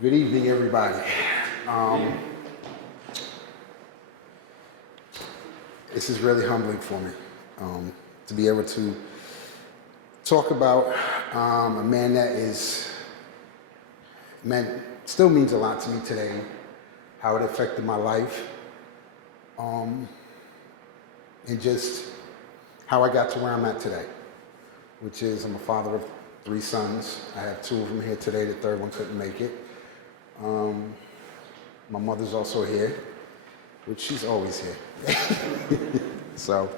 Good evening, everybody. This is really humbling for me to be able to talk about a man that still means a lot to me today, how it affected my life, and just how I got to where I'm at today, which is I'm a father of 3 sons. I have 2 of them here today. The third one couldn't make it. My mother's also here, which she's always here. So,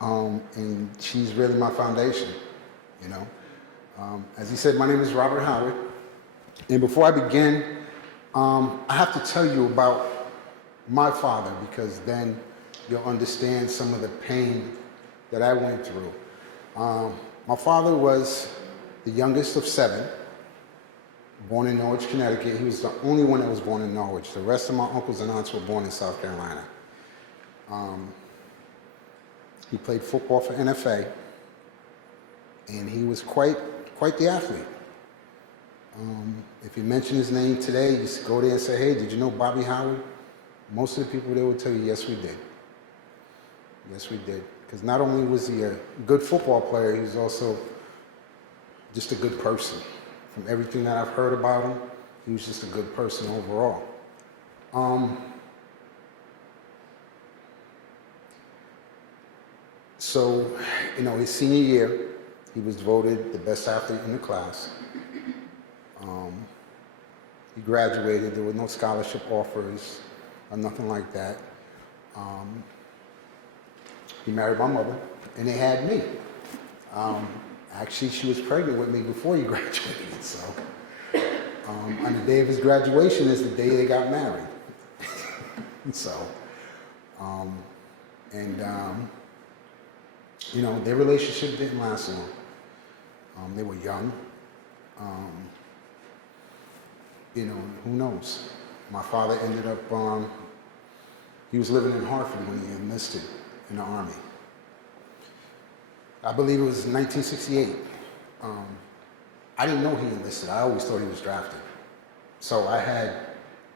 and she's really my foundation, you know. As he said, my name is Robert Howard. And before I begin, I have to tell you about my father, because then you'll understand some of the pain that I went through. My father was the youngest of 7. Born in Norwich, Connecticut. He was the only one that was born in Norwich. The rest of my uncles and aunts were born in South Carolina. He played football for NFA, and he was quite the athlete. If you mention his name today, you just go there and say, "Hey, did you know Bobby Howard?" Most of the people there will tell you, "Yes, we did. Yes, we did." Because not only was he a good football player, he was also just a good person. From everything that I've heard about him, he was just a good person overall. So, you know, his senior year, he was voted the best athlete in the class. He graduated. There were no scholarship offers or nothing like that. He married my mother, and they had me. Actually, she was pregnant with me before he graduated, so on the day of his graduation is the day they got married. So, you know, their relationship didn't last long. They were young. You know, who knows? My father ended up, he was living in Hartford when he enlisted in the Army. I believe it was 1968. I didn't know he enlisted. I always thought he was drafted. So I had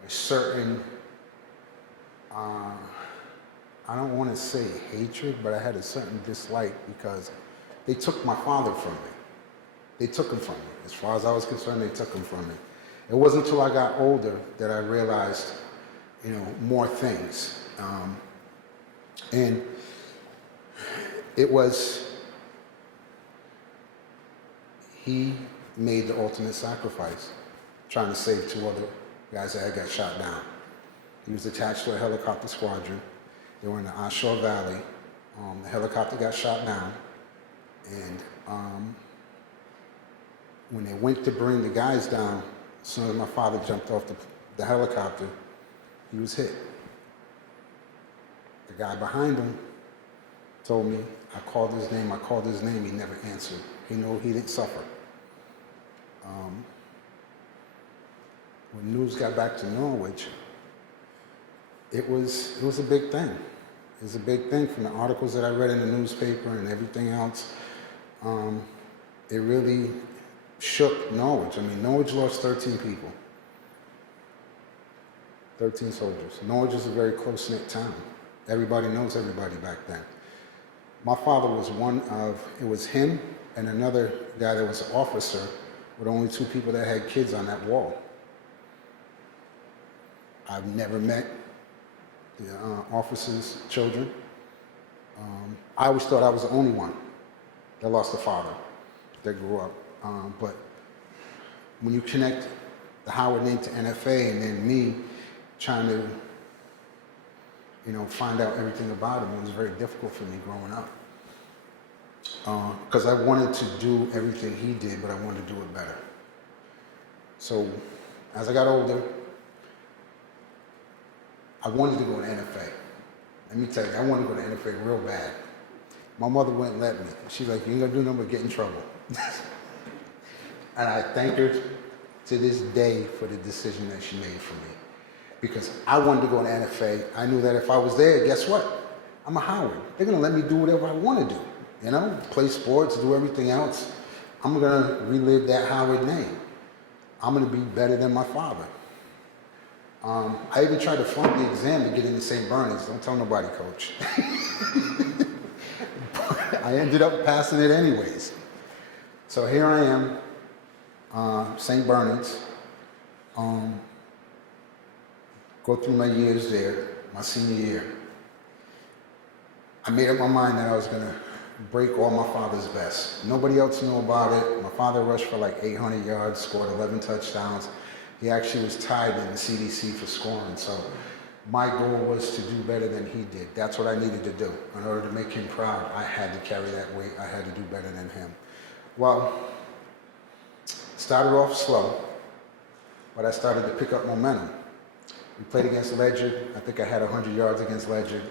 a certain, I don't want to say hatred, but I had a certain dislike because they took my father from me. They took him from me. As far as I was concerned, they took him from me. It wasn't until I got older that I realized, you know, more things. And it was, he made the ultimate sacrifice, trying to save 2 other guys that had got shot down. He was attached to a helicopter squadron. They were in the A Shau Valley. The helicopter got shot down, and when they went to bring the guys down, as soon as my father jumped off the helicopter, he was hit. The guy behind him told me, I called his name, he never answered. He knew he didn't suffer. When news got back to Norwich, it was a big thing. It was a big thing from the articles that I read in the newspaper and everything else. It really shook Norwich. I mean, Norwich lost 13 people. 13 soldiers. Norwich is a very close-knit town. Everybody knows everybody back then. My father was one of, it was him and another guy that was an officer, with only 2 people that had kids on that wall. I've never met the officers' children. I always thought I was the only one that lost a father that grew up. But when you connect the Howard name to NFA and then me trying to, you know, find out everything about him, it was very difficult for me growing up. Because I wanted to do everything he did, but I wanted to do it better. So as I got older, I wanted to go to NFA. Let me tell you, I wanted to go to NFA real bad. My mother wouldn't let me. She's like, "You ain't gonna do nothing but get in trouble." And I thank her to this day for the decision that she made for me. Because I wanted to go to NFA. I knew that if I was there, guess what? I'm a Howard. They're gonna let me do whatever I want to do. You know, play sports, do everything else. I'm gonna relive that Howard name. I'm gonna be better than my father. I even tried to flunk the exam to get into St. Bernard's. Don't tell nobody, coach. I ended up passing it anyways. So here I am, St. Bernard's. Go through my years there, my senior year. I made up my mind that I was gonna break all my father's best. Nobody else knew about it. My father rushed for like 800 yards, scored 11 touchdowns. He actually was tied in the CDC for scoring. So my goal was to do better than he did. That's what I needed to do. In order to make him proud, I had to carry that weight. I had to do better than him. Well, started off slow, but I started to pick up momentum. We played against Ledyard. I think I had 100 yards against Ledyard.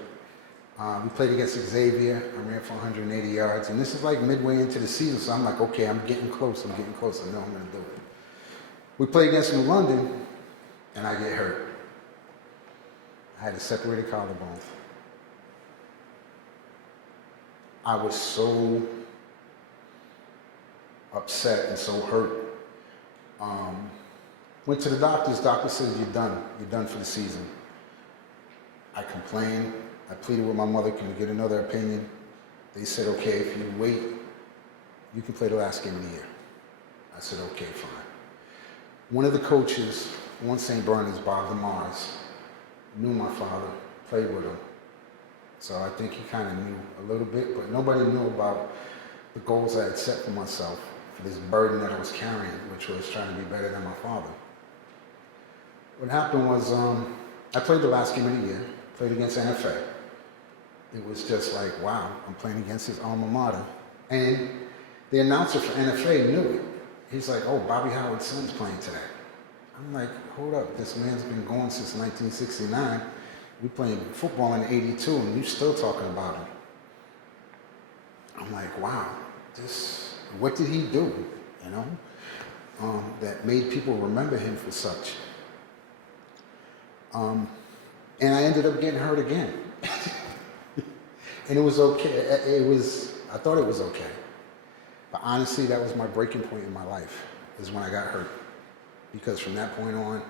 We played against Xavier. I ran for 180 yards. And this is like midway into the season, so I'm like, okay, I'm getting close. I know I'm going to do it. We played against New London, and I get hurt. I had a separated collarbone. I was so upset and so hurt. Went to the doctors. Doctor said, you're done. You're done for the season. I complained. I pleaded with my mother, can we get another opinion? They said, okay, if you wait, you can play the last game of the year. I said, okay, fine. One of the coaches on St. Bernard's, Bob DeMars, knew my father, played with him. So I think he kind of knew a little bit, but nobody knew about the goals I had set for myself, for this burden that I was carrying, which was trying to be better than my father. What happened was, I played the last game of the year, played against NFA. It was just like, wow, I'm playing against his alma mater. And the announcer for NFA knew it. He's like, oh, Bobby Howard's son's playing today. I'm like, hold up, this man's been going since 1969. We playing football in 82 and you're still talking about him. I'm like, wow, what did he do, you know, that made people remember him for such? And I ended up getting hurt again. And it was okay. I thought it was okay. But honestly, that was my breaking point in my life, is when I got hurt. Because from that point on,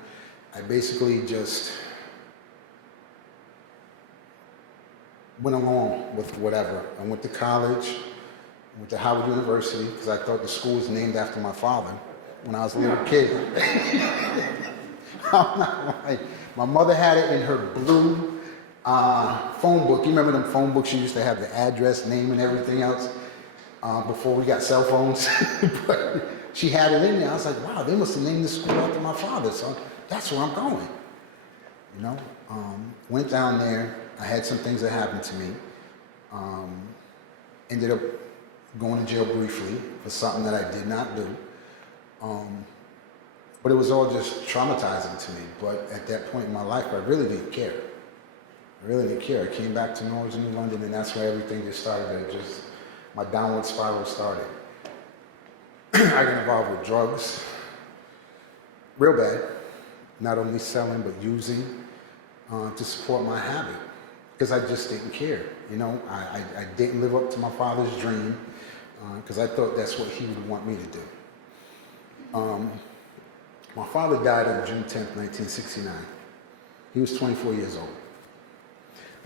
I basically just went along with whatever. I went to college, went to Howard University, because I thought the school was named after my father when I was a little kid. I'm not lying. My mother had it in her blue phone book. You remember them phone books you used to have the address, name, and everything else before we got cell phones? But she had it in there. I was like, wow, they must have named the school after my father, so that's where I'm going. You know, went down there. I had some things that happened to me. Ended up going to jail briefly for something that I did not do. But it was all just traumatizing to me. But at that point in my life, I really didn't care. I really didn't care. I came back to Norwich, New London, and that's where everything just started. My downward spiral started. I got involved with drugs, real bad. Not only selling, but using to support my habit. Because I just didn't care. You know, I didn't live up to my father's dream because I thought that's what he would want me to do. My father died on June 10th, 1969. He was 24 years old.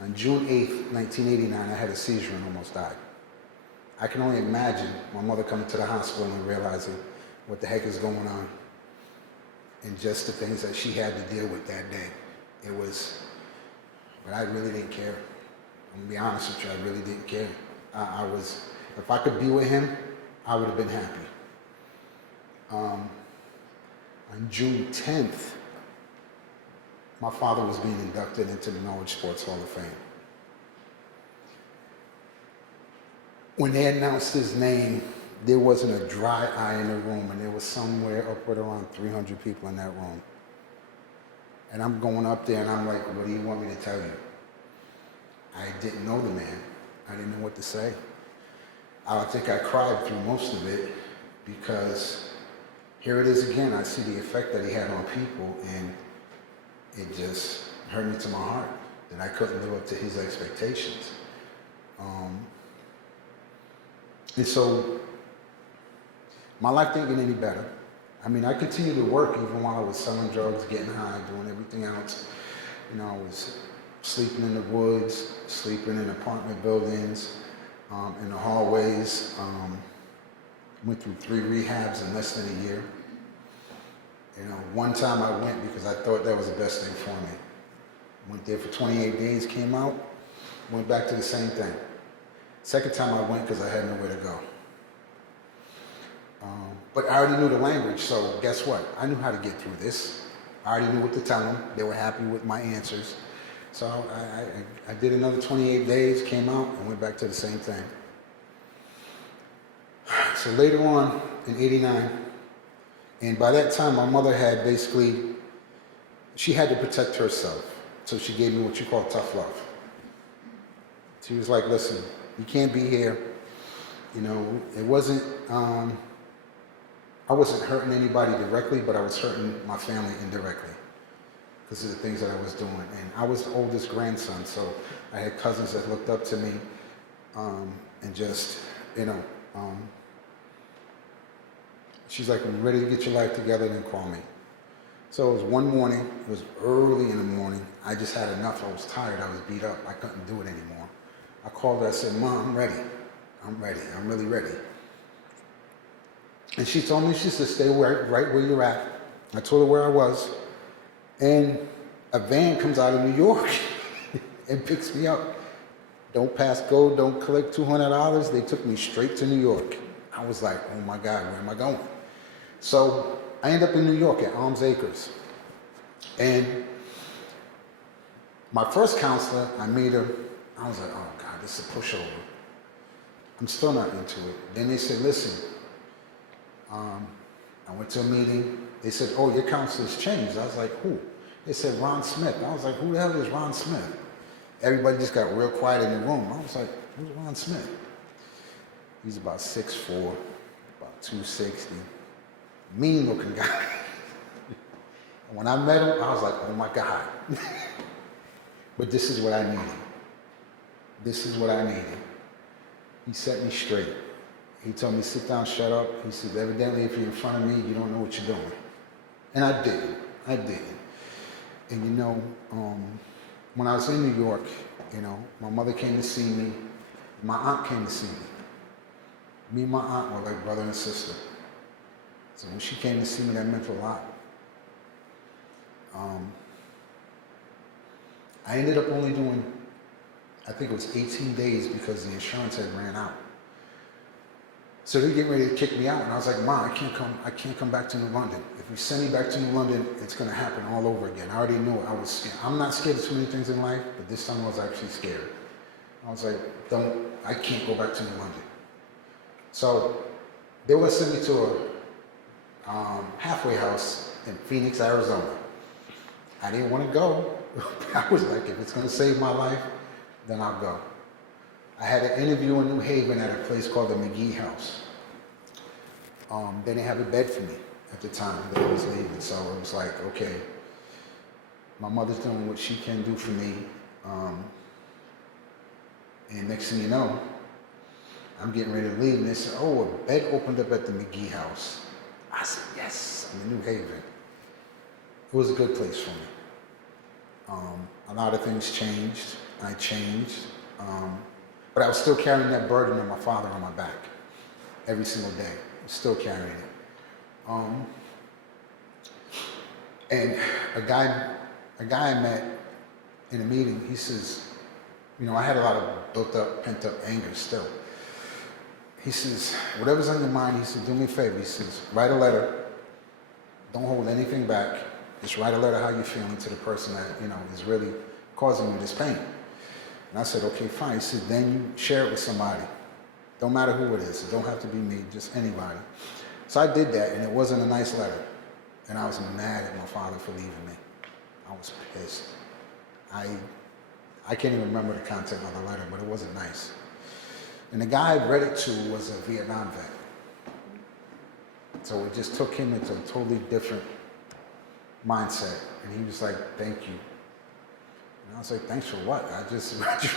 On June 8th, 1989, I had a seizure and almost died. I can only imagine my mother coming to the hospital and realizing what the heck is going on and just the things that she had to deal with that day. But I really didn't care. I'm gonna be honest with you, I really didn't care. If I could be with him, I would have been happy. On June 10th, my father was being inducted into the Norwich Sports Hall of Fame. When they announced his name, there wasn't a dry eye in the room, and there was somewhere upward around 300 people in that room. And I'm going up there and I'm like, what do you want me to tell you? I didn't know the man. I didn't know what to say. I think I cried through most of it because here it is again. I see the effect that he had on people, and it just hurt me to my heart that I couldn't live up to his expectations. And so my life didn't get any better. I mean, I continued to work even while I was selling drugs, getting high, doing everything else. You know, I was sleeping in the woods, sleeping in apartment buildings, in the hallways. Went through 3 rehabs in less than a year. You know, one time I went because I thought that was the best thing for me. Went there for 28 days, came out, went back to the same thing. Second time I went because I had nowhere to go. But I already knew the language, so guess what? I knew how to get through this. I already knew what to tell them. They were happy with my answers. So I did another 28 days, came out, and went back to the same thing. So later on, in '89, and by that time my mother had she had to protect herself. So she gave me what you call tough love. She was like, listen, you can't be here. You know, it wasn't, I wasn't hurting anybody directly, but I was hurting my family indirectly because of the things that I was doing. And I was the oldest grandson, so I had cousins that looked up to me, and just, you know, she's like, when you're ready to get your life together, then call me. So it was one morning, it was early in the morning. I just had enough. I was tired. I was beat up. I couldn't do it anymore. I called her. I said, Mom, I'm ready. I'm ready. I'm really ready. And she told me, she said, stay right where you're at. I told her where I was. And a van comes out of New York and picks me up. Don't pass go, don't collect $200. They took me straight to New York. I was like, oh my God, where am I going? So I ended up in New York at Alms Acres. And my first counselor, I was like, oh God, this is a pushover. I'm still not into it. Then they said, listen, I went to a meeting. They said, oh, your counselor's changed. I was like, who? They said, Ron Smith. I was like, who the hell is Ron Smith? Everybody just got real quiet in the room. I was like, who's Ron Smith? He's about 6'4", about 260. Mean looking guy. And when I met him, I was like, oh my God. But this is what I needed. This is what I needed. He set me straight. He told me, sit down, shut up. He said, evidently, if you're in front of me, you don't know what you're doing. And I didn't. And you know, when I was in New York, you know, my mother came to see me. My aunt came to see me. Me and my aunt were like brother and sister. So when she came to see me, that meant a lot. I ended up only doing, I think it was 18 days because the insurance had ran out. So they're getting ready to kick me out, and I was like, Mom, I can't come back to New London. If you send me back to New London, it's gonna happen all over again. I already knew it. I was scared. I'm not scared of too many things in life, but this time I was actually scared. I was like, I can't go back to New London. So they would send me to a halfway house in Phoenix, Arizona. I didn't want to go. I was like, if it's going to save my life, then I'll go. I had an interview in New Haven at a place called the McGee House. They didn't have a bed for me at the time that I was leaving. So it was like, okay, my mother's doing what she can do for me. And next thing you know, I'm getting ready to leave, and they said, oh, a bed opened up at the McGee House. I said, yes, I'm in New Haven. It was a good place for me. A lot of things changed. I changed. But I was still carrying that burden of my father on my back every single day. I was still carrying it. And a guy I met in a meeting, he says, you know, I had a lot of built up, pent up anger still. He says, whatever's on your mind, he said, do me a favor. He says, write a letter. Don't hold anything back. Just write a letter how you're feeling to the person that, you know, is really causing you this pain. And I said, okay, fine. He said, then you share it with somebody. Don't matter who it is. It don't have to be me, just anybody. So I did that, and it wasn't a nice letter. And I was mad at my father for leaving me. I was pissed. I can't even remember the content of the letter, but it wasn't nice. And the guy I read it to was a Vietnam vet. So it just took him into a totally different mindset. And he was like, thank you. And I was like, thanks for what? I just read you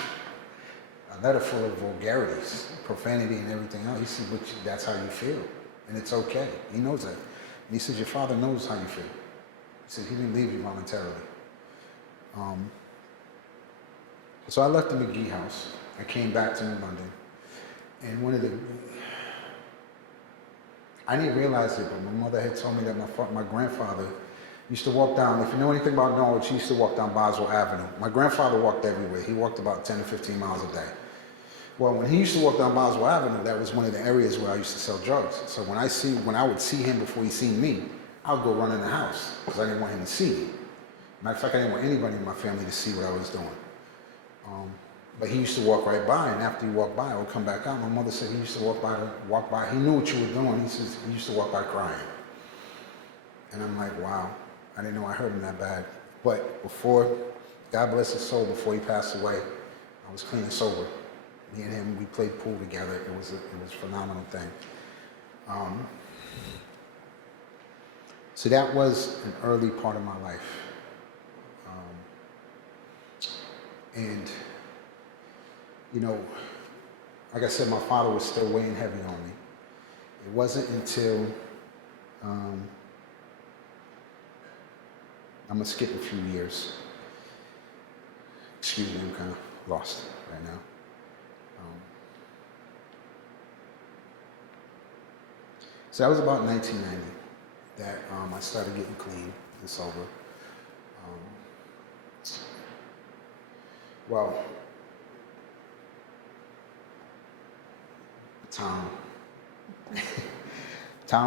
a letter full of vulgarities, profanity and everything else. He said, that's how you feel. And it's okay. He knows that. he said, your father knows how you feel. He said, he didn't leave you voluntarily. So I left the McGee house. I came back to New London. And I didn't realize it, but my mother had told me that my grandfather used to walk down, if you know anything about Norwich, he used to walk down Boswell Avenue. My grandfather walked everywhere. He walked about 10 to 15 miles a day. Well, when he used to walk down Boswell Avenue, that was one of the areas where I used to sell drugs. So when I would see him before he seen me, I would go run in the house because I didn't want him to see me. Matter of fact, I didn't want anybody in my family to see what I was doing. But he used to walk right by, and after he walked by, I would come back out. My mother said he used to walk by. He knew what you were doing. He says he used to walk by crying. And I'm like, wow, I didn't know I hurt him that bad. But before, God bless his soul, before he passed away, I was clean and sober. Me and him, we played pool together. It was a phenomenal thing. So that was an early part of my life. And, you know, like I said, my father was still weighing heavy on me. It wasn't until, I'm going to skip a few years. Excuse me, I'm kind of lost right now. So that was about 1990 that I started getting clean and sober. Well, Tom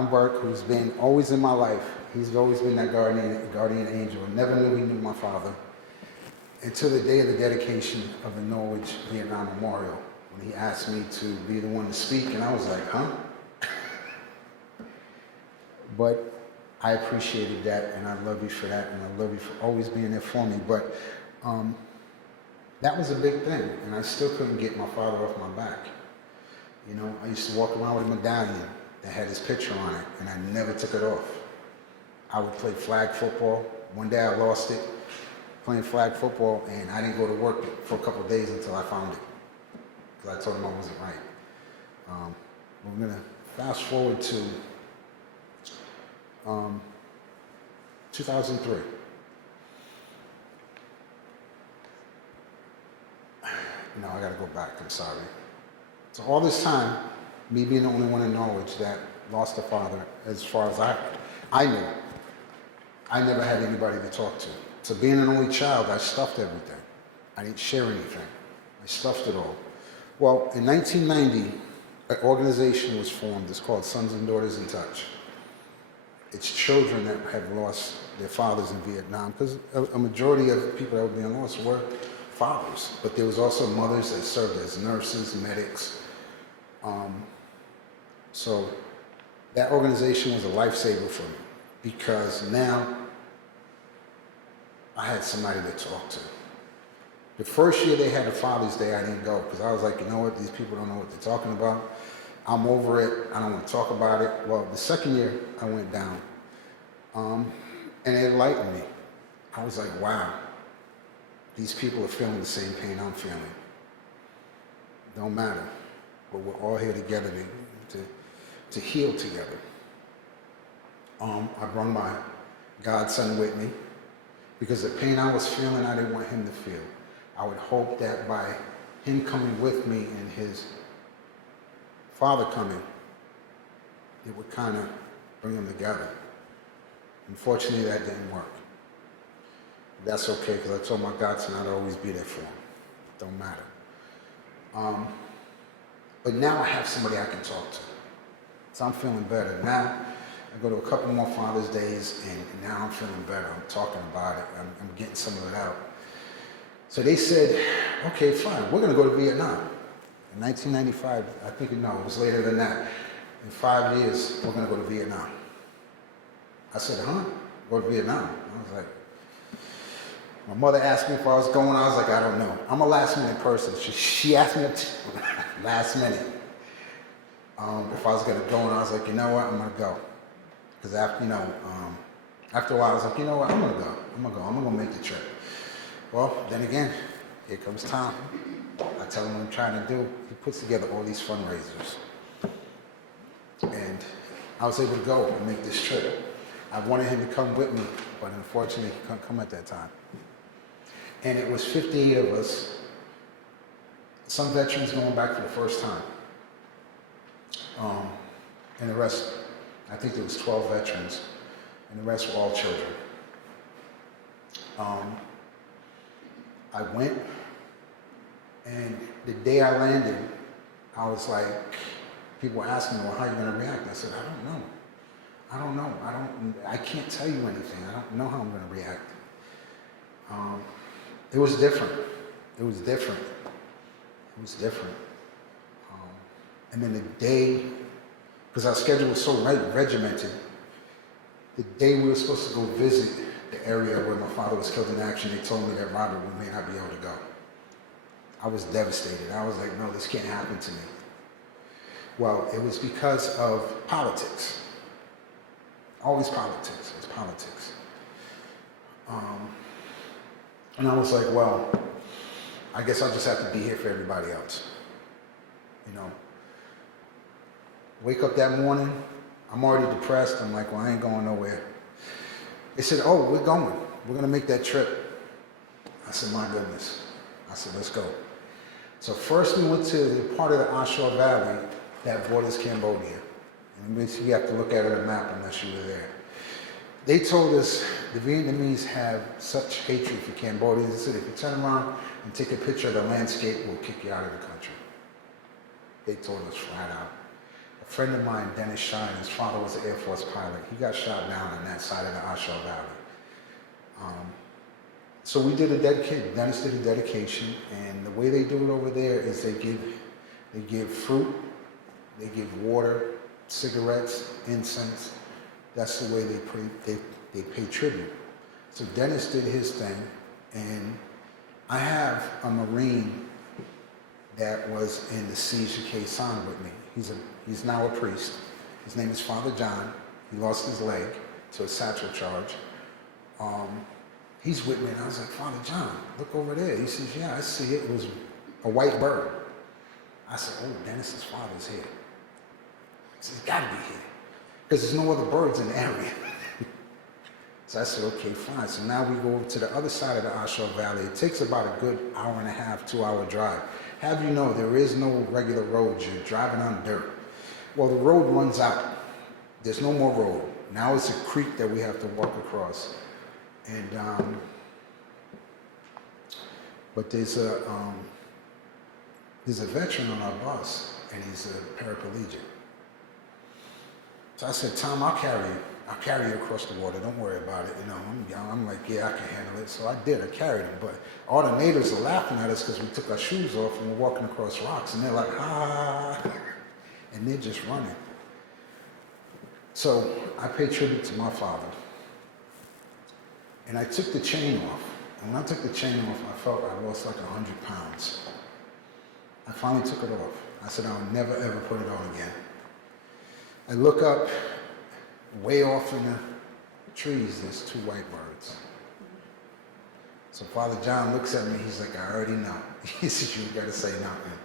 Burke, who's been always in my life, he's always been that guardian angel. Never knew he knew my father until the day of the dedication of the Norwich Vietnam Memorial, when he asked me to be the one to speak, and I was like, huh? But I appreciated that, and I love you for that, and I love you for always being there for me. But that was a big thing, and I still couldn't get my father off my back. You know, I used to walk around with a medallion that had his picture on it, and I never took it off. I would play flag football. One day I lost it playing flag football, and I didn't go to work for a couple of days until I found it, because I told him I wasn't right. We're going to fast forward to 2003. No, I got to go back. I'm sorry. So all this time, me being the only one in Norwich that lost a father, as far as I knew, I never had anybody to talk to. So being an only child, I stuffed everything. I didn't share anything. I stuffed it all. Well, in 1990, an organization was formed. It's called Sons and Daughters in Touch. It's children that have lost their fathers in Vietnam, because a majority of people that were being lost were fathers, but there was also mothers that served as nurses, medics. So that organization was a lifesaver for me, because now I had somebody to talk to. The first year they had a Father's Day, I didn't go, because I was like, you know what, these people don't know what they're talking about. I'm over it, I don't want to talk about it. Well, the second year I went down, and it enlightened me. I was like, wow. These people are feeling the same pain I'm feeling. Don't matter, but we're all here together to heal together. I brought my godson with me, because the pain I was feeling, I didn't want him to feel. I would hope that by him coming with me and his father coming, it would kind of bring them together. Unfortunately, that didn't work. That's okay, because I told my godson I'd always be there for him. Don't matter. But now I have somebody I can talk to. So I'm feeling better. Now I go to a couple more Father's Days, and now I'm feeling better. I'm talking about it. I'm getting some of it out. So they said, okay, fine, we're going to go to Vietnam. In 1995, I think, no, it was later than that. In 5 years, we're going to go to Vietnam. I said, huh? Go to Vietnam? I was like, my mother asked me if I was going. I was like, I don't know. I'm a last minute person. She asked me last minute if I was going to go, and I was like, you know what, I'm going to go. Because after a while, I was like, you know what, I'm going to go. I'm going to make the trip. Well, then again, here comes Tom. I tell him what I'm trying to do. He puts together all these fundraisers. And I was able to go and make this trip. I wanted him to come with me, but unfortunately he couldn't come at that time. And it was 58 of us, some veterans going back for the first time. And the rest, I think there was 12 veterans, and the rest were all children. I went, and the day I landed, I was like, people were asking me, well, how are you going to react? I said, I don't know. I can't tell you anything. I don't know how I'm going to react. It was different. And then the day, because our schedule was so regimented, the day we were supposed to go visit the area where my father was killed in action, they told me that, Robert, we may not be able to go. I was devastated. I was like, no, this can't happen to me. Well, it was because of politics. Always politics. It's politics. And I was like, well, I guess I'll just have to be here for everybody else. You know, wake up that morning, I'm already depressed. I'm like, well, I ain't going nowhere. They said, oh, we're going. We're going to make that trip. I said, my goodness. I said, let's go. So first we went to the part of the A Shau Valley that borders Cambodia. And you have to look at it on a map unless you were there. They told us the Vietnamese have such hatred for Cambodia. They said, if you turn around and take a picture of the landscape, we'll kick you out of the country. They told us flat out. A friend of mine, Dennis Shine, his father was an Air Force pilot. He got shot down on that side of the A Shau Valley. So we did a dedication. Dennis did a dedication, and the way they do it over there is they give fruit, they give water, cigarettes, incense. That's the way they pay tribute. So Dennis did his thing, and I have a Marine that was in the siege of Khe Sanh with me. He's now a priest. His name is Father John. He lost his leg to a satchel charge. He's with me, and I was like, Father John, look over there. He says, yeah, I see it. It was a white bird. I said, oh, Dennis's father's here. He says, it's got to be here, because there's no other birds in the area. So I said, okay, fine. So now we go over to the other side of the A Shau Valley. It takes about a good hour and a half, 2-hour drive. Have you know, there is no regular roads. You're driving on dirt. Well, the road runs out. There's no more road. Now it's a creek that we have to walk across. And, but there's a veteran on our bus, and he's a paraplegic. So I said, Tom, I'll carry you across the water. Don't worry about it. You know, I'm young. I'm like, yeah, I can handle it. So I did. I carried him. But all the natives are laughing at us because we took our shoes off and we're walking across rocks. And they're like, ah. And they're just running. So I paid tribute to my father. And I took the chain off. And when I took the chain off, I felt I lost like 100 pounds. I finally took it off. I said, I'll never, ever put it on again. I look up, way off in the trees, there's 2 white birds. So Father John looks at me, he's like, I already know. He says, you gotta say nothing.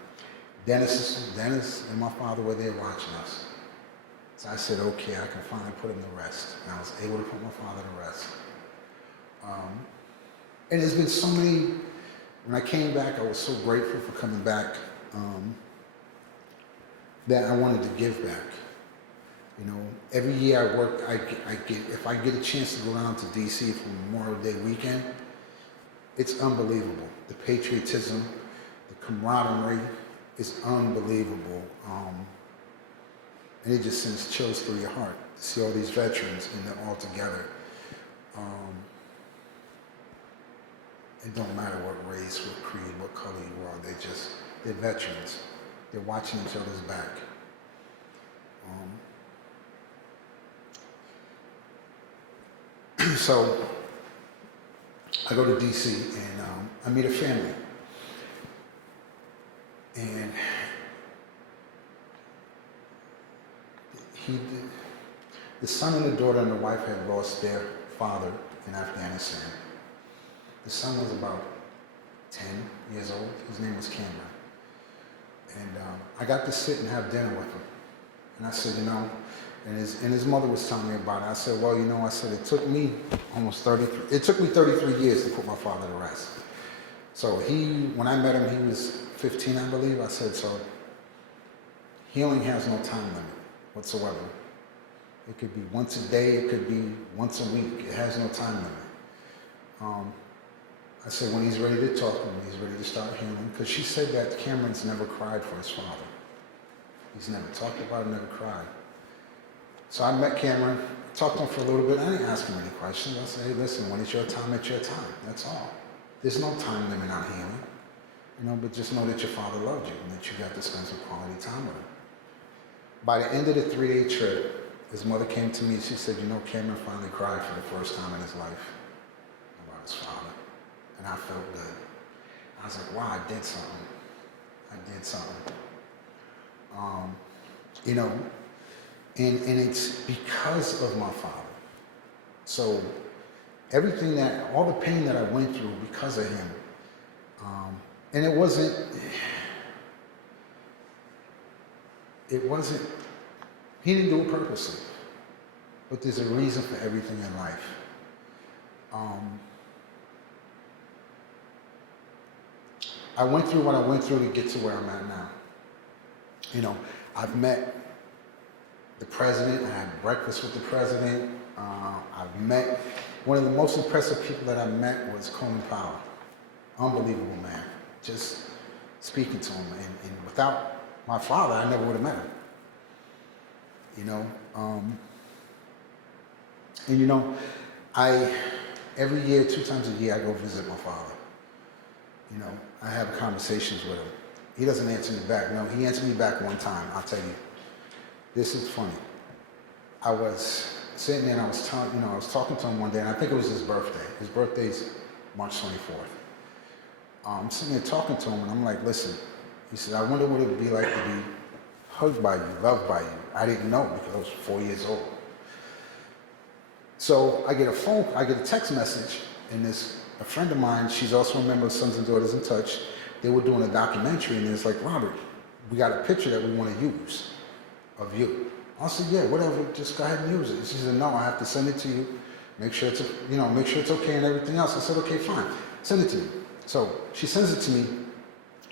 Dennis and my father were there watching us. So I said, okay, I can finally put him to rest. And I was able to put my father to rest. And there's been so many, when I came back, I was so grateful for coming back, that I wanted to give back. You know, every year I work, if I get a chance to go down to DC for Memorial Day weekend, it's unbelievable. The patriotism, the camaraderie is unbelievable. And it just sends chills through your heart to see all these veterans and they're all together. It don't matter what race, what creed, what color you are, they're veterans. They're watching each other's back. So I go to DC and I meet a family. And the son and the daughter and the wife had lost their father in Afghanistan. The son was about 10 years old. His name was Cameron. And I got to sit and have dinner with him. And I said, you know, And his mother was telling me about it. I said, well, I said, it took me 33 years to put my father to rest. So when I met him, he was 15, I believe. I said, so healing has no time limit whatsoever. It could be once a day, it could be once a week. It has no time limit. I said, when he's ready to talk to me, he's ready to start healing. Because she said that Cameron's never cried for his father. He's never talked about it, never cried. So I met Cameron, talked to him for a little bit. I didn't ask him any questions. I said, hey, listen, when it's your time, it's your time. That's all. There's no time limit on healing. But just know that your father loved you and that you got to spend some quality time with him. By the end of the 3-day trip, his mother came to me. She said, Cameron finally cried for the first time in his life about his father. And I felt good. I was like, wow, I did something. And it's because of my father. So all the pain that I went through because of him, and it wasn't, he didn't do it purposely, but there's a reason for everything in life. I went through what I went through to get to where I'm at now. I've met the president. I had breakfast with the president. I've met one of the most impressive people that I met was Colin Powell. Unbelievable man. Just speaking to him. And without my father, I never would have met him. Every year, 2 times a year, I go visit my father. I have conversations with him. He doesn't answer me back. No, he answered me back one time. I'll tell you. This is funny. I was sitting there and I was talking to him one day, and I think it was his birthday. His birthday's March 24th. I'm sitting there talking to him, and I'm like, listen, he said, I wonder what it would be like to be hugged by you, loved by you. I didn't know because I was 4 years old. So I get a text message, and a friend of mine, she's also a member of Sons and Daughters in Touch. They were doing a documentary, and it's like, Robert, we got a picture that we want to use of you. I said, yeah, whatever, just go ahead and use it. She said, no, I have to send it to you. Make sure it's okay and everything else. I said, okay, fine. Send it to me. So she sends it to me.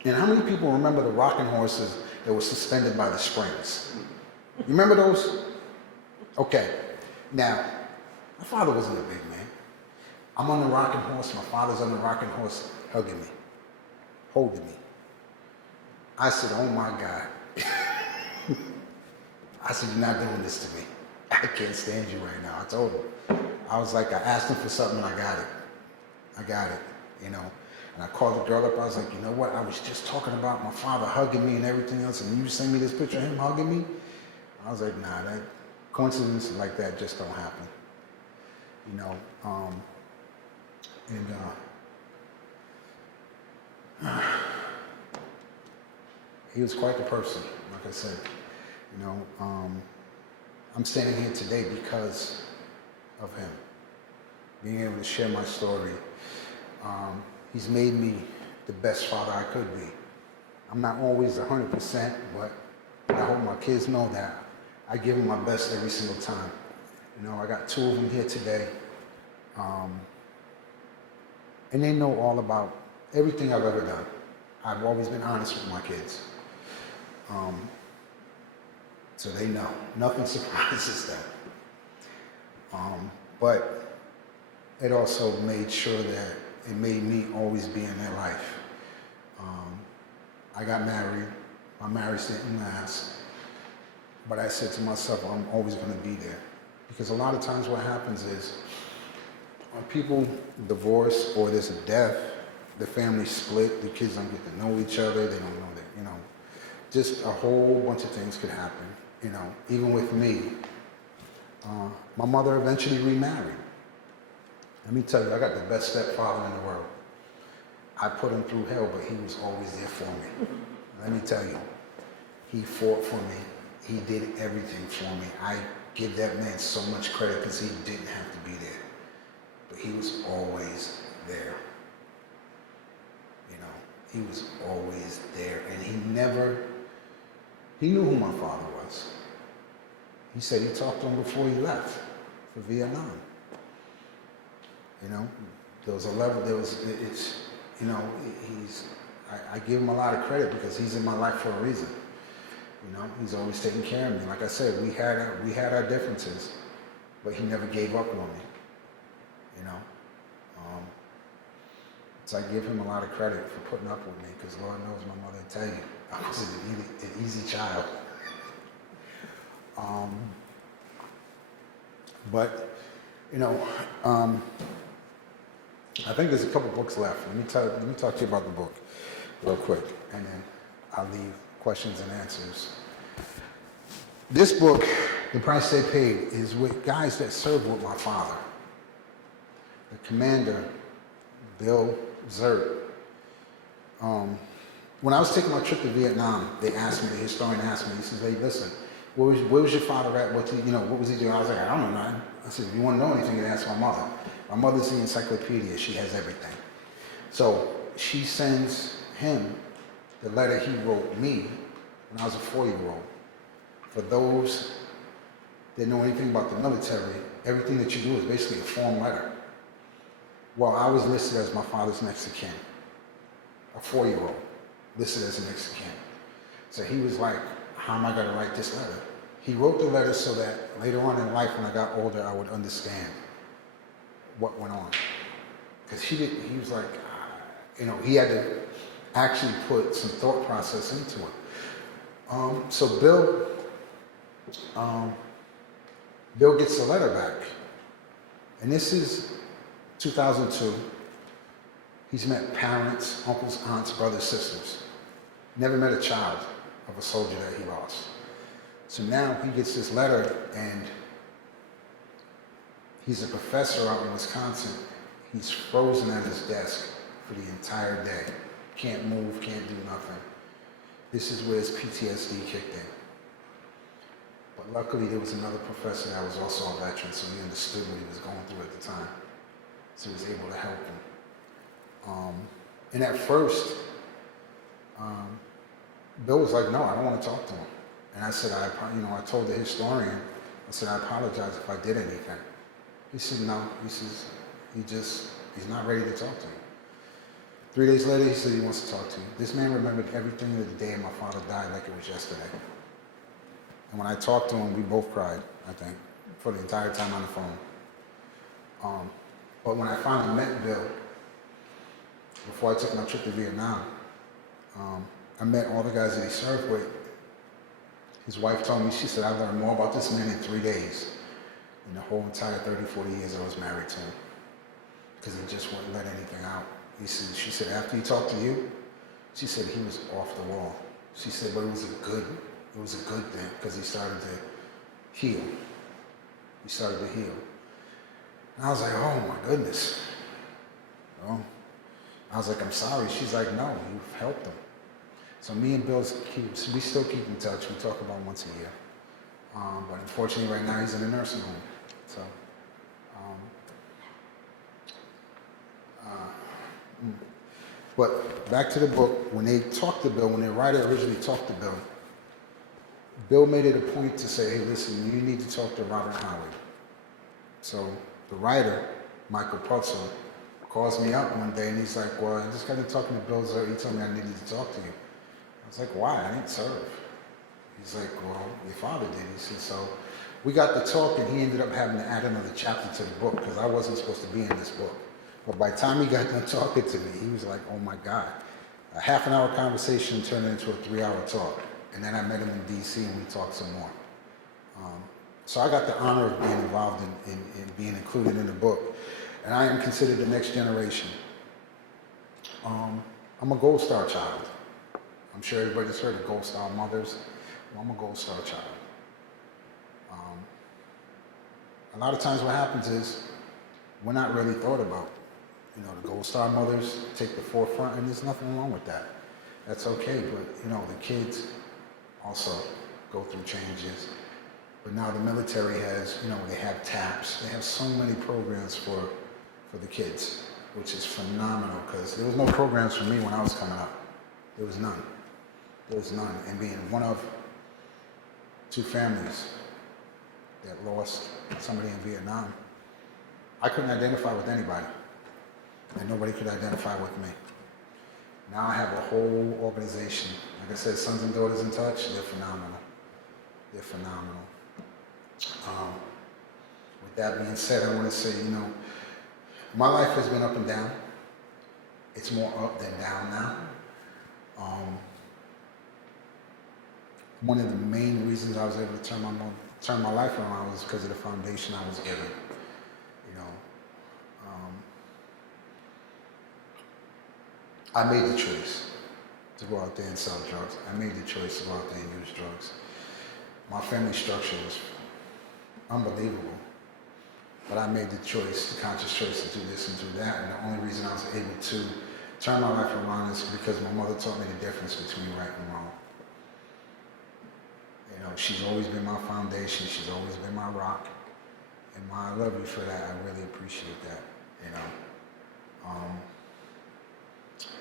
And how many people remember the rocking horses that were suspended by the springs? You remember those? Okay. Now, my father wasn't a big man. I'm on the rocking horse. My father's on the rocking horse hugging me, holding me. I said, oh my God. I said, you're not doing this to me. I can't stand you right now. I told him. I was like, I asked him for something and I got it. And I called the girl up. I was like, you know what? I was just talking about my father hugging me and everything else, and you send me this picture of him hugging me? I was like, nah, that coincidences like that just don't happen. He was quite the person, like I said. I'm standing here today because of him. Being able to share my story. He's made me the best father I could be. I'm not always 100%, but I hope my kids know that I give them my best every single time. I got 2 of them here today. And they know all about everything I've ever done. I've always been honest with my kids. So they know. Nothing surprises them. But it also made sure that it made me always be in their life. I got married. My marriage didn't last. But I said to myself, I'm always going to be there. Because a lot of times what happens is when people divorce or there's a death, the family split, the kids don't get to know each other, they don't know that, just a whole bunch of things could happen. Even with me, my mother eventually remarried. Let me tell you, I got the best stepfather in the world. I put him through hell, but he was always there for me. Let me tell you, he fought for me. He did everything for me. I give that man so much credit because he didn't have to be there. But he was always there. He was always there. And he knew who my father was. He said he talked to him before he left for Vietnam. You know, there was a level, I give him a lot of credit because he's in my life for a reason. You know, he's always taking care of me. Like I said, we had our differences, but he never gave up on me. You know, so I give him a lot of credit for putting up with me because Lord knows my mother will tell you I was an easy child. But you know, I think there's a couple books left. Let me talk to you about the book real quick, and then I'll leave questions and answers. This book, The Price They Paid, is with guys that served with my father. The commander, Bill Zert. When I was taking my trip to Vietnam, the historian asked me, he says, hey, listen, where was your father at? What was he doing? I was like, I don't know nothing. I said, if you want to know anything, then ask my mother. My mother's the encyclopedia. She has everything. So she sends him the letter he wrote me when I was a 4-year-old. For those that know anything about the military, everything that you do is basically a form letter. Well, I was listed as my father's next of kin, a 4-year-old listed as a next of kin. So he was like, how am I going to write this letter? He wrote the letter so that later on in life, when I got older, I would understand what went on. Because he was like, he had to actually put some thought process into it. So Bill gets the letter back. And this is 2002. He's met parents, uncles, aunts, brothers, sisters. Never met a child of a soldier that he lost. So now he gets this letter, and he's a professor out in Wisconsin. He's frozen at his desk for the entire day. Can't move, can't do nothing. This is where his PTSD kicked in. But luckily there was another professor that was also a veteran, so he understood what he was going through at the time. So he was able to help him. And at first, Bill was like, no, I don't want to talk to him. And I said, I told the historian, I said, I apologize if I did anything. He said, no. He says, he's not ready to talk to you. 3 days later, he said he wants to talk to you. This man remembered everything of the day my father died like it was yesterday. And when I talked to him, we both cried, I think, for the entire time on the phone. But when I finally met Bill, before I took my trip to Vietnam, I met all the guys that he served with. His wife told me, she said, I learned more about this man in 3 days than the whole entire 30, 40 years I was married to him. Because he just wouldn't let anything out. She said, after he talked to you, she said he was off the wall. She said, but it was a good thing because he started to heal. He started to heal. And I was like, oh my goodness. Well, I was like, I'm sorry. She's like, no, you've helped him. So me and Bill, we still keep in touch. We talk about once a year. But unfortunately right now he's in a nursing home. So, but back to the book, when they talked to Bill, when the writer originally talked to Bill, Bill made it a point to say, hey, listen, you need to talk to Robert Howard. So the writer, Michael Putzel, calls me up one day and he's like, well, I just got to talking to Bill Zert. He told me I needed to talk to you. I was like, why? I didn't serve. He's like, well, your father did. He said, so we got to talk and he ended up having to add another chapter to the book because I wasn't supposed to be in this book. But by the time he got done talking to me, he was like, oh my God. A half-an-hour conversation turned into a 3-hour talk. And then I met him in D.C. and we talked some more. So I got the honor of being involved in being included in the book. And I am considered the next generation. I'm a Gold Star child. I'm sure everybody's heard of Gold Star mothers. Well, I'm a Gold Star child. A lot of times what happens is we're not really thought about. The Gold Star mothers take the forefront, and there's nothing wrong with that. That's okay, but the kids also go through changes. But now the military has, they have TAPS. They have so many programs for the kids, which is phenomenal because there was no programs for me when I was coming up. There was none. There was none. And being one of 2 families, that lost somebody in Vietnam, I couldn't identify with anybody, and nobody could identify with me. Now I have a whole organization. Like I said, Sons and Daughters in Touch, they're phenomenal. They're phenomenal. With that being said, I want to say, my life has been up and down. It's more up than down now. One of the main reasons I was able to turn my life around was because of the foundation I was given. I made the choice to go out there and sell drugs. I made the choice to go out there and use drugs. My family structure was unbelievable. But I made the choice, the conscious choice to do this and do that. And the only reason I was able to turn my life around is because my mother taught me the difference between right and wrong. She's always been my foundation. She's always been my rock. And I love you for that. I really appreciate that,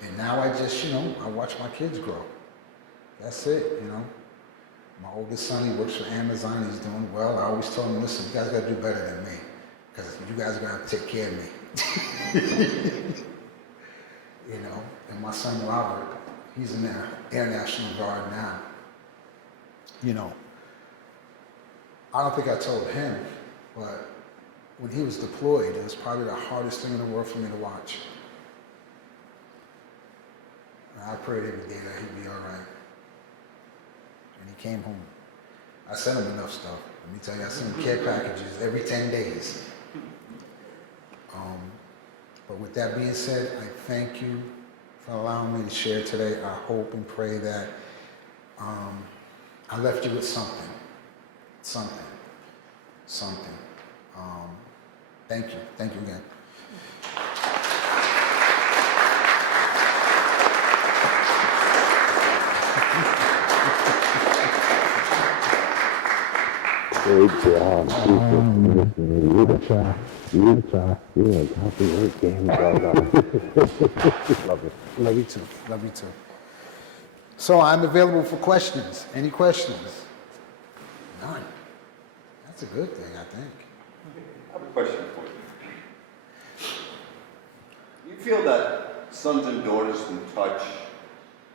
And now I just, I watch my kids grow. That's it, My oldest son, he works for Amazon. He's doing well. I always told him, listen, you guys got to do better than me, because you guys are going to have to take care of me. And my son, Robert, he's in the Air National Guard now. I don't think I told him, but when he was deployed, it was probably the hardest thing in the world for me to watch. And I prayed every day that he'd be all right. And he came home. I sent him enough stuff. Let me tell you, I sent him care packages every 10 days. But with that being said, I thank you for allowing me to share today. I hope and pray that I left you with something. Thank you. Thank you again. Great job. You try. You're a copyright game dog. Love it. Love you too. So I'm available for questions. Any questions? None. That's a good thing, I think. I have a question for you. You feel that Sons and Daughters in Touch,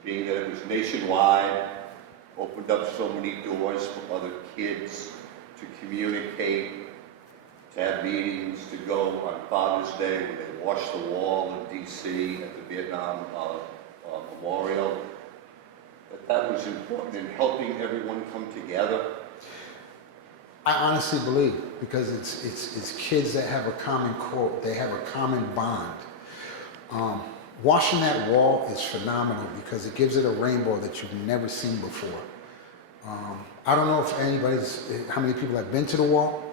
being that it was nationwide, opened up so many doors for other kids to communicate, to have meetings, to go on Father's Day when they washed the wall in D.C. at the Vietnam Memorial, that was important in helping everyone come together? I honestly believe, because it's kids that have a common core, they have a common bond. Washing that wall is phenomenal because it gives it a rainbow that you've never seen before. I don't know if how many people have been to the wall,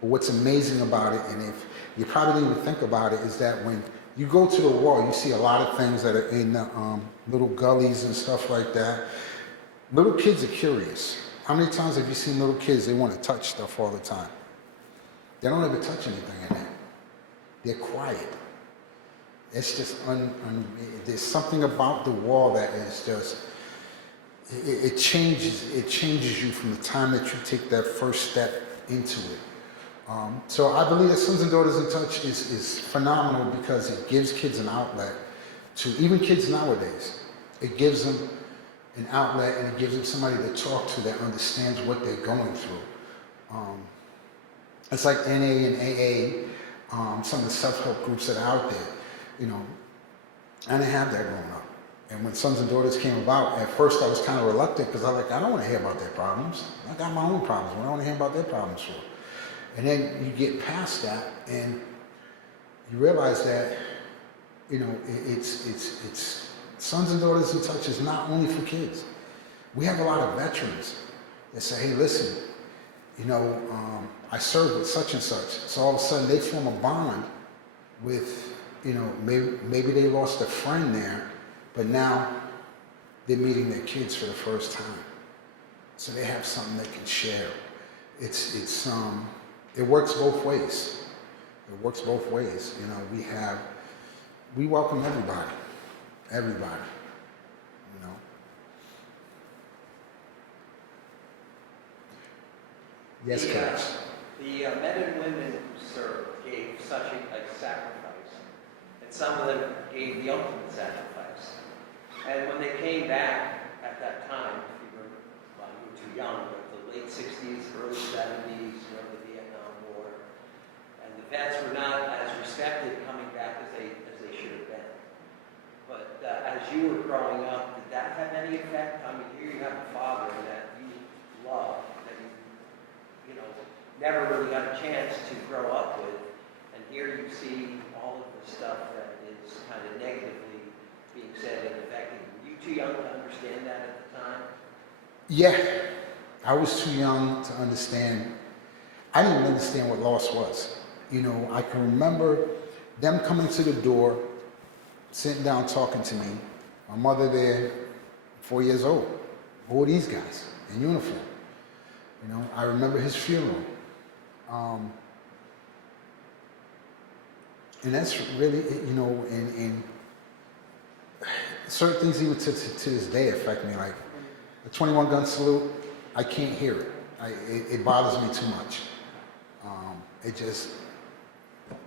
but what's amazing about it, and if you probably didn't even think about it, is that when you go to the wall, you see a lot of things that are in the little gullies and stuff like that. Little kids are curious. How many times have you seen little kids, they want to touch stuff all the time? They don't ever touch anything in there. They're quiet. It's just, there's something about the wall that is just, it changes you from the time that you take that first step into it. So I believe that Sons and Daughters in Touch is phenomenal because it gives kids an outlet to, even kids nowadays, it gives them an outlet and it gives them somebody to talk to that understands what they're going through. It's like NA and AA, some of the self-help groups that are out there, I didn't have that growing up. And when Sons and Daughters came about, at first I was kind of reluctant because I was like, I don't want to hear about their problems. I got my own problems. What do I want to hear about their problems for? And then you get past that and you realize that, it's Sons and Daughters in Touch is not only for kids. We have a lot of veterans that say, hey, listen, I served with such and such. So all of a sudden they form a bond with, maybe they lost a friend there, but now they're meeting their kids for the first time. So they have something they can share. It works both ways. It works both ways. We welcome everybody. Everybody. Yes, Coach. The men and women who served gave such a sacrifice, and some of them gave the ultimate sacrifice. And when they came back at that time, if you were, well, you were too young, but the late 60s, early 70s, the Vietnam War, and the vets were not as respected coming back as they should have been. But as you were growing up, did that have any effect? I mean, here you have a father that you love, that you know, never really got a chance to grow up with, and here you see all of the stuff that is kind of negatively being said and affecting you. Were you too young to understand that at the time? Yeah, I was too young to understand. I didn't even understand what loss was. You know, I can remember them coming to the door, sitting down talking to me. My mother there, 4 years old. Who are these guys in uniform? You know, I remember his funeral. And that's really, you know, and certain things even to this day affect me. Like a 21 gun salute, I can't hear it. It bothers me too much. It just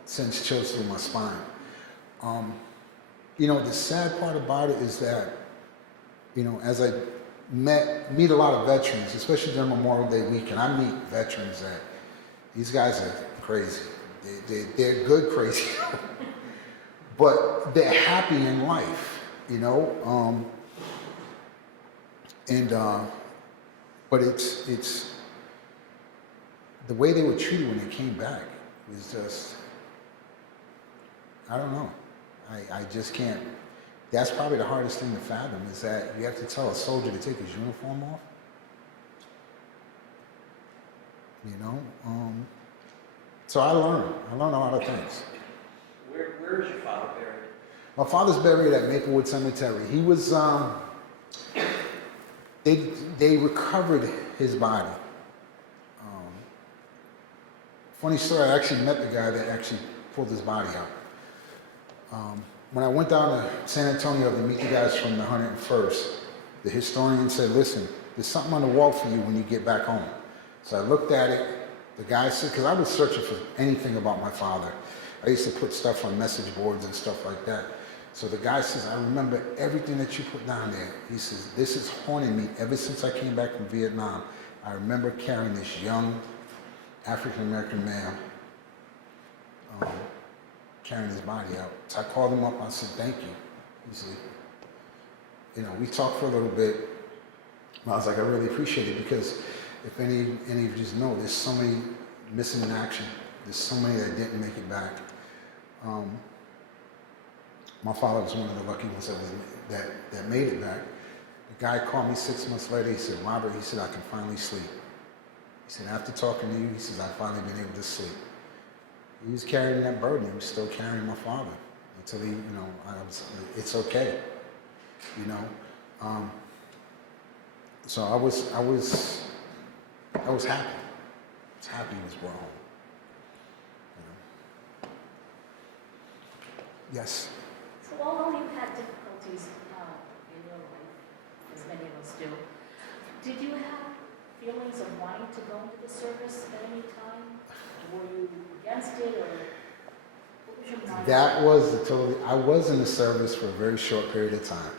sends chills through my spine. You know, the sad part about it is that, you know, as I meet a lot of veterans, especially during Memorial Day weekend, I meet veterans that these guys are crazy. They're good crazy, but they're happy in life, you know. But it's the way they were treated when they came back was just, I don't know. I just can't. That's probably the hardest thing to fathom, is that you have to tell a soldier to take his uniform off. You know? So I learned a lot of things. Where is your father buried? My father's buried at Maplewood Cemetery. He was, they recovered his body. Funny story, I actually met the guy that actually pulled his body out. When I went down to San Antonio to meet the guys from the 101st, the historian said, listen, there's something on the wall for you when you get back home. So I looked at it. The guy said, because I was searching for anything about my father. I used to put stuff on message boards and stuff like that. So the guy says, I remember everything that you put down there. He says, this is haunting me ever since I came back from Vietnam. I remember carrying this young African-American male, carrying his body out. So I called him up, I said, thank you. He said, you know, we talked for a little bit. I was like, I really appreciate it, because if any of you just know, there's so many missing in action. There's so many that didn't make it back. My father was one of the lucky ones that made it back. The guy called me 6 months later. He said, Robert, he said, I can finally sleep. He said, after talking to you, he says, I've finally been able to sleep. He was carrying that burden. He was still carrying my father until he, you know, it's okay, you know. So I was happy. I was happy he was brought home. You know? Yes. So although you had difficulties in your life, as many of us do, did you have feelings of wanting to go into the service at any time? Were you against it, or what was your mind? That was I was in the service for a very short period of time.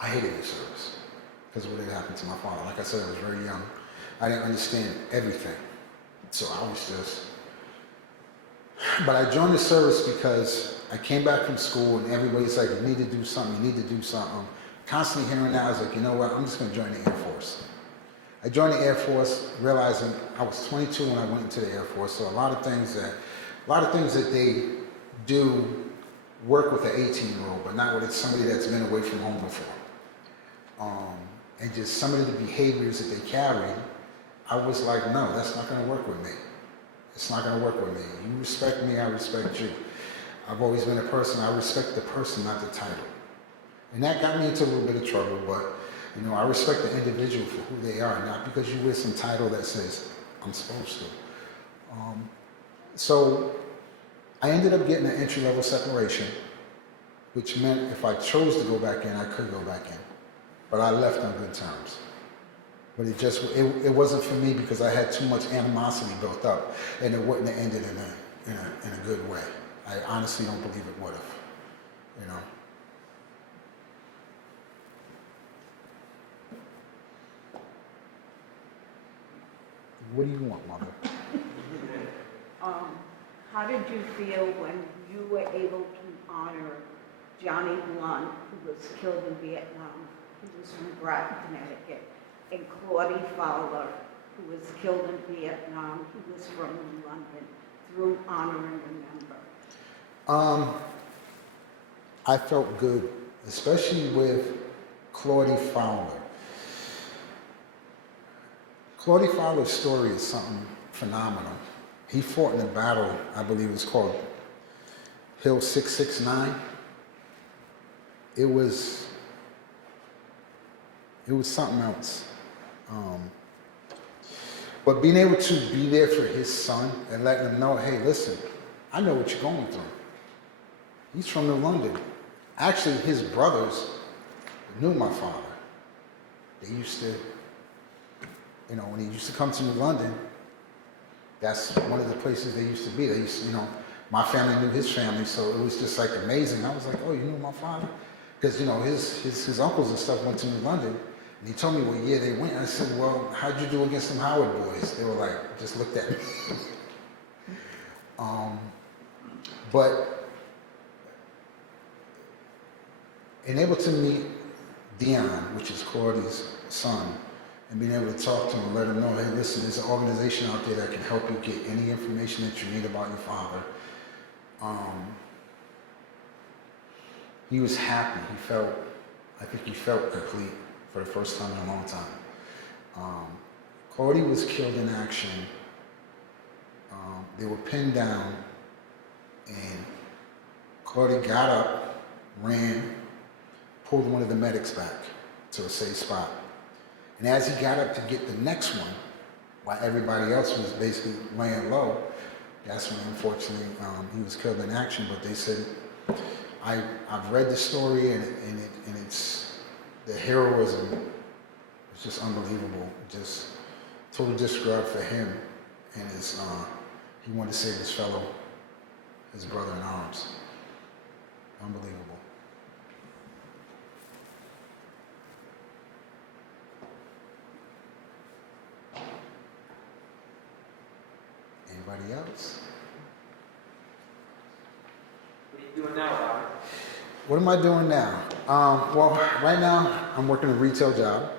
I hated the service because of what had happened to my father. Like I said, I was very young. I didn't understand everything. So I was just, but I joined the service because I came back from school and everybody's like, you need to do something, you need to do something. Constantly hearing that, I was like, you know what, I'm just gonna join the Air Force. I joined the Air Force realizing I was 22 when I went into the Air Force, so a lot of things that they do work with an 18-year-old, but not with somebody that's been away from home before. And just some of the behaviors that they carry, I was like, no, that's not gonna work with me. It's not gonna work with me. You respect me, I respect you. I've always been a person, I respect the person, not the title. And that got me into a little bit of trouble, but you know, I respect the individual for who they are, not because you wear some title that says, I'm supposed to. So I ended up getting an entry-level separation, which meant if I chose to go back in, I could go back in. But I left on good terms. But it wasn't for me because I had too much animosity built up, and it wouldn't have ended in a good way. I honestly don't believe it would have, you know. What do you want, Mother? How did you feel when you were able to honor Johnny Blunt, who was killed in Vietnam? He was from Groton, Connecticut, and Claudie Fowler, who was killed in Vietnam. He was from London. Through honor and remember. I felt good, especially with Claudie Fowler. Claudie Fowler's story is something phenomenal. He fought in a battle, I believe it was called Hill 669. It was something else. But being able to be there for his son and letting him know, hey, listen, I know what you're going through. He's from New London. Actually, his brothers knew my father. They used to, you know, when he used to come to New London, that's one of the places they used to be. They used to, you know, my family knew his family, so it was just like amazing. I was like, oh, you knew my father? Because, you know, his uncles and stuff went to New London. And he told me what year they went. I said, well, how'd you do against them Howard boys? They were like, just looked at me. But being able to meet Dion, which is Claudie's son, and being able to talk to him and let him know, hey, listen, there's an organization out there that can help you get any information that you need about your father. He was happy. I think he felt complete for the first time in a long time. Claudie was killed in action. They were pinned down, and Claudie got up, ran, pulled one of the medics back to a safe spot. And as he got up to get the next one, while everybody else was basically laying low, that's when unfortunately he was killed in action. But they said, I've read the story and it's the heroism is just unbelievable. Just total disregard for him and his he wanted to save his brother in arms. Unbelievable. Anybody else? What are you doing now, Robert? What am I doing now? Well, right now I'm working a retail job.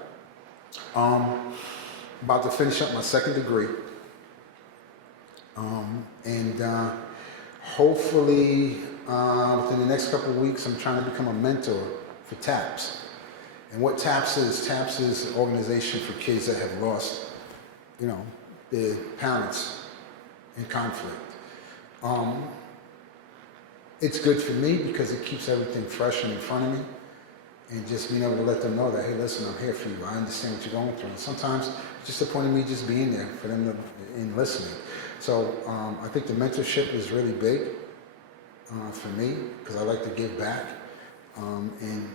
About to finish up my second degree. And hopefully within the next couple of weeks I'm trying to become a mentor for TAPS. And what TAPS is an organization for kids that have lost, you know, their parents in conflict. It's good for me because it keeps everything fresh and in front of me, and just being able to let them know that, hey, listen, I'm here for you. I understand what you're going through. And sometimes it's just the point of me just being there for them and listening. So I think the mentorship is really big for me because I like to give back, and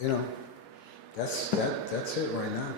you know, that's it right now.